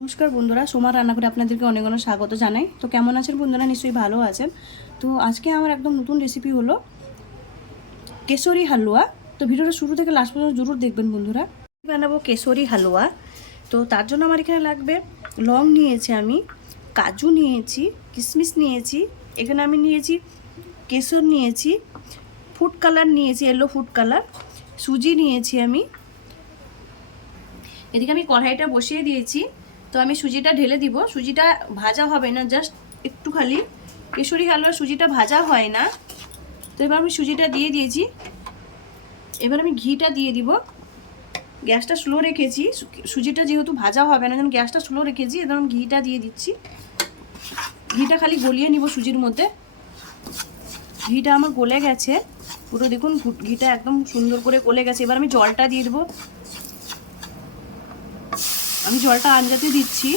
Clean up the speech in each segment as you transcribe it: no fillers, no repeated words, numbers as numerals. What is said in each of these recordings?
নমস্কার বন্ধুরা, সোমার রান্নাঘরে আপনাদেরকে অনেক অনেক স্বাগত জানাই। তো কেমন আছেন বন্ধুরা? নিশ্চয়ই ভালো আছেন। তো আজকে আমার একদম নতুন রেসিপি হলো কেশরি হালুয়া। তো ভিডিওটা শুরু থেকে লাস্ট পর্যন্ত জরুর দেখবেন বন্ধুরা। বানাবো কেশরি হালুয়া। তো তার জন্য আমার এখানে লাগবে লং নিয়েছি, আমি কাজু নিয়েছি, কিশমিশ নিয়েছি, এখানে আমি নিয়েছি কেশর নিয়েছি, ফুড কালার নিয়েছি, ইয়েলো ফুড কালার, সুজি নিয়েছি আমি। এদিকে আমি কড়াইটা বসিয়ে দিয়েছি। তো আমি সুজিটা ঢেলে দিব। সুজিটা ভাজা হবে না, জাস্ট একটু খালি। কেশরি হালুয়া সুজিটা ভাজা হয় না। তো এবার আমি সুজিটা দিয়ে দিয়েছি। এবার আমি ঘিটা দিয়ে দিব। গ্যাসটা স্লো রেখেছি, সুজিটা যেহেতু ভাজা হবে না, যখন গ্যাসটা স্লো রেখেছি এবার আমি ঘিটা দিয়ে দিচ্ছি। ঘিটা খালি গলিয়ে নিব সুজির মধ্যে। ঘিটা আমার গলে গেছে পুরো, দেখুন ঘিটা একদম সুন্দর করে গলে গেছে। এবার আমি জলটা দিয়ে দেবো। আমি জলটা আঞ্জাতে দিচ্ছি।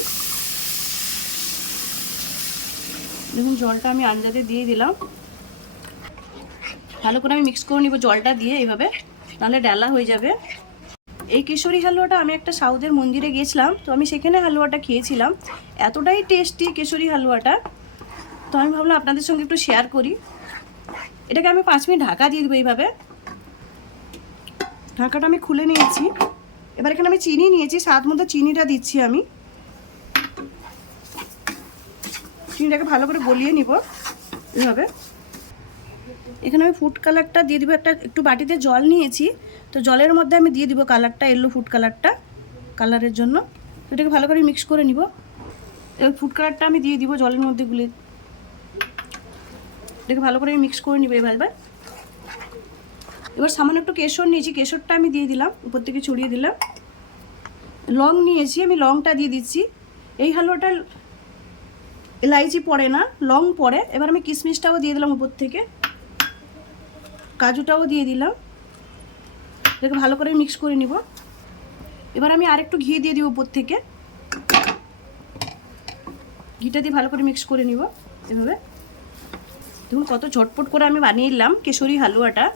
দেখুন জলটা আমি আঞ্জাতে দিয়ে দিলাম। ভালো করে আমি মিক্স করে নিব জলটা দিয়ে এইভাবে, নাহলে ডালা হয়ে যাবে। এই কেশরি হালুয়াটা আমি একটা সাউথের মন্দিরে গিয়েছিলাম, তো আমি সেখানে হালুয়াটা খেয়েছিলাম। এতটাই টেস্টি কেশরি হালুয়াটা, তো আমি ভাবলাম আপনাদের সঙ্গে একটু শেয়ার করি। এটাকে আমি 5 মিনিট ঢাকা দিয়ে দেবো এইভাবে। ঢাকাটা আমি খুলে নিয়েছি। এবার এখানে আমি চিনি নিয়েছি, স্বাদ মতো চিনিটা দিচ্ছি আমি। চিনিটাকে ভালো করে গলিয়ে নিব এইভাবে। এখানে আমি ফুড কালারটা দিয়ে দিব। একটু বাটিতে জল নিয়েছি, তো জলের মধ্যে আমি দিয়ে দিব কালারটা, ইয়েলো ফুড কালারটা কালারের জন্য। এটাকে ভালো করে মিক্স করে নিব। এবার ফুড কালারটা আমি দিয়ে দিব জলের মধ্যে গুলে। এটাকে ভালো করে মিক্স করে নিব এভাবে। এবার সামান্য একটু কেশর নিয়েছি, কেশরটা আমি দিয়ে দিলাম, উপর থেকে ছড়িয়ে দিলাম। লং নিয়েছি, আমি লংটা দিয়ে দিচ্ছি। এই হালুয়াটা এলাইচি পড়ে না, লং পড়ে। এবার আমি কিশমিশটাও দিয়ে দিলাম উপর থেকে, কাজুটাও দিয়ে দিলাম। এটাকে ভালো করে মিক্স করে নিব। এবার আমি আরেকটু ঘি দিয়ে দিব উপর থেকে। ঘিটা দিয়ে ভালো করে মিক্স করে নিব এভাবে। দেখুন কত ঝটপট করে আমি বানিয়ে নিলাম কেশরি হালুয়াটা।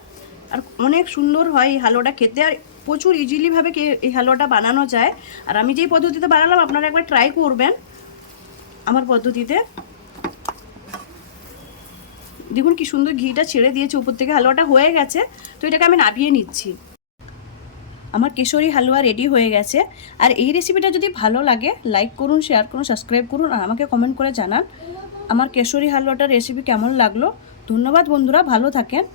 আর অনেক সুন্দর হয় এই হালুয়াটা খেতে, আর প্রচুর ইজিলিভাবে এই হালুয়াটা বানানো যায়। আর আমি যেই পদ্ধতিতে বানালাম আপনারা একবার ট্রাই করবেন আমার পদ্ধতিতে। দেখুন কি সুন্দর ঘিটা ছেড়ে দিয়েছে উপর থেকে, হালুয়াটা হয়ে গেছে। তো এটাকে আমি নামিয়ে নিচ্ছি। আমার কেশরি হালুয়া রেডি হয়ে গেছে। আর এই রেসিপিটা যদি ভালো লাগে লাইক করুন, শেয়ার করুন, সাবস্ক্রাইব করুন, আর আমাকে কমেন্ট করে জানান আমার কেশরি হালুয়াটার রেসিপি কেমন লাগলো। ধন্যবাদ বন্ধুরা, ভালো থাকেন।